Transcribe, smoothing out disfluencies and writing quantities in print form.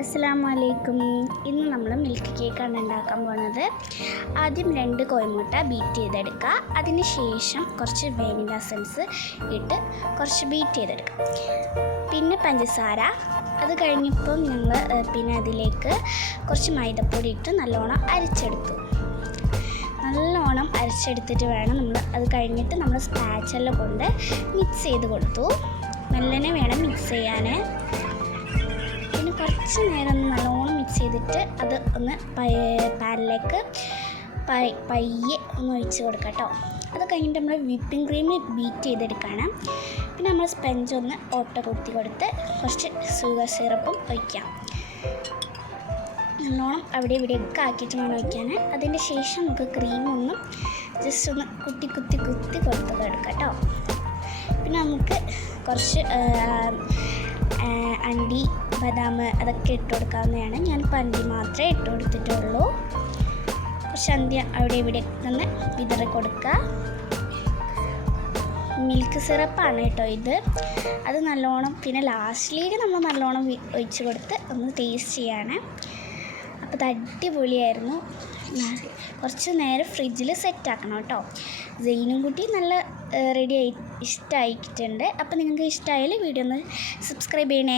അസ്സലാമലൈക്കും. ഇന്ന് നമ്മൾ മിൽക്ക് കേക്കാണ് ഉണ്ടാക്കാൻ പോകുന്നത്. ആദ്യം 2 കോഴിമുട്ട ബീറ്റ് ചെയ്തെടുക്കുക. അതിന് ശേഷം കുറച്ച് വാനില എസൻസ് ഇട്ട് കുറച്ച് ബീറ്റ് ചെയ്തെടുക്കുക. പിന്നെ പഞ്ചസാര. അത് കഴിഞ്ഞപ്പോൾ ഞങ്ങൾ പിന്നെ അതിലേക്ക് കുറച്ച് മൈദപ്പൊടി ഇട്ട് നല്ലോണം അരച്ചെടുത്തിട്ട് വേണം നമ്മൾ അത് കഴിഞ്ഞിട്ട് നമ്മൾ സ്പാച്ചല കൊണ്ട് മിക്സ് ചെയ്ത് കൊടുത്തു. നല്ലോണം വേണം മിക്സ് ചെയ്യാൻ. കുറച്ച് നേരം നല്ലോണം മിക്സ് ചെയ്തിട്ട് അത് ഒന്ന് പാനിലേക്ക് പയ്യെ ഒന്ന് ഒഴിച്ച് കൊടുക്കാം കേട്ടോ. അത് കഴിഞ്ഞിട്ട് നമ്മൾ വിപ്പിംഗ് ക്രീം ബീറ്റ് ചെയ്തെടുക്കണം. പിന്നെ നമ്മൾ സ്പഞ്ച് ഒന്ന് ഓട്ട കുത്തി കൊടുത്ത് കുറച്ച് ഷുഗർ സിറപ്പും ഒഴിക്കാം. നല്ലോണം അവിടെ ഇവിടെയൊക്കെ ആക്കിയിട്ട് വേണം ഒഴിക്കാൻ. അതിൻ്റെ ശേഷം നമുക്ക് ക്രീം ഒന്ന് ജസ്റ്റ് ഒന്ന് കുത്തി കൊടുത്തത് എടുക്കാം കേട്ടോ. പിന്നെ നമുക്ക് കുറച്ച് അണ്ടി ബദാം അതൊക്കെ ഇട്ട് കൊടുക്കാവുന്നതാണ്. ഞാനിപ്പോൾ അണ്ടി മാത്രമേ ഇട്ട് കൊടുത്തിട്ടുള്ളൂ. കുറച്ച് അണ്ടി അവിടെ ഇവിടെ ഒന്ന് വിതറി കൊടുക്കുക. മിൽക്ക് സിറപ്പാണ് കേട്ടോ ഇത്. അത് നല്ലോണം പിന്നെ ലാസ്റ്റിലേക്ക് നമ്മൾ നല്ലോണം ഒഴിച്ച് കൊടുത്ത് ഒന്ന് ടേസ്റ്റ് ചെയ്യാണ്. അപ്പോൾ അത് അടിപൊളിയായിരുന്നു. കുറച്ച് നേരം ഫ്രിഡ്ജിൽ സെറ്റാക്കണം കേട്ടോ. സെയിനും കുട്ടി നല്ല റെഡി ഇഷ്ടമായിട്ടുണ്ട്. അപ്പോൾ നിങ്ങൾക്ക് ഇഷ്ടമായാൽ വീഡിയോ ഒന്ന് സബ്സ്ക്രൈബ് ചെയ്യണേ.